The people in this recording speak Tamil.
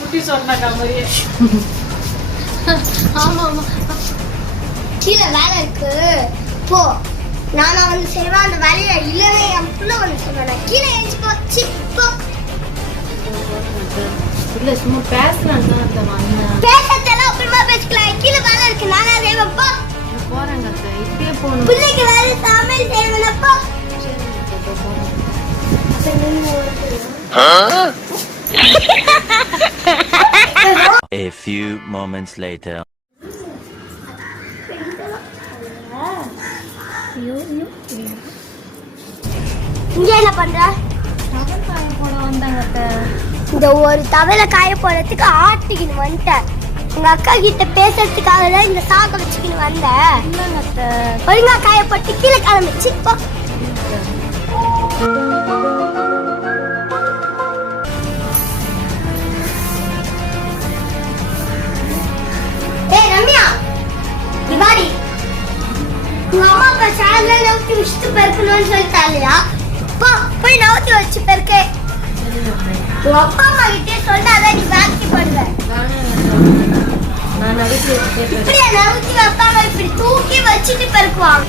குட்டி சொன்னாக்கா மாதிரியே. ஆமா ஆமா. கீழே வேலை இருக்கு போ. நானா வந்து செய்வேன் அந்த வேலையை, இல்லைன்னா என் புள்ள வந்து செய்வேன். கீழே எழுச்சிக்கோ. சிப்போ இல்ல சும்மா பேசலாம் தான் அந்த வந்தேன். பேசத்தெல்லாம் அப்புறமா பேசிக்கலாம். கீழே வேலை இருக்கு, நானா செய்வேன். போ போறாங்க அத்தை, இப்பயே போகணும். பிள்ளைக்கு வேலை சமையல் செய்வேனப்போ. A few moments later. இங்க என்ன பண்ற? டவல் காய போட வந்தாங்க அத்தை. இந்த ஒரு தவளை காய போடுறதுக்கு ஆட்டிக்கின்னு வந்துட்டேன். உங்க அக்கா கிட்ட பேசுறதுக்காக தான் இந்த சாக வச்சுக்கின்னு வந்தேன். இல்லைங்க அத்தை. ஒழுங்கா காய போட்டு கீழே கிளம்பிச்சு. போ. ஏய் ரம்யா, நீ வாடி. உங்க அம்மா அப்பா சாயங்காலம் நவுத்தி வச்சுட்டு பெருக்கணும்னு சொல்லிட்டாலையா? போ போய் நவுத்தி வச்சு பெருக்கே. உங்க அப்பா அம்மா கிட்டே சொன்னாதான் நீ வாக்கி பண்ணுவ. நான் நடிச்சு இப்படியே நவுத்தி அப்பா அம்மா இப்படி தூக்கி வச்சுட்டு பெருக்குவாங்க.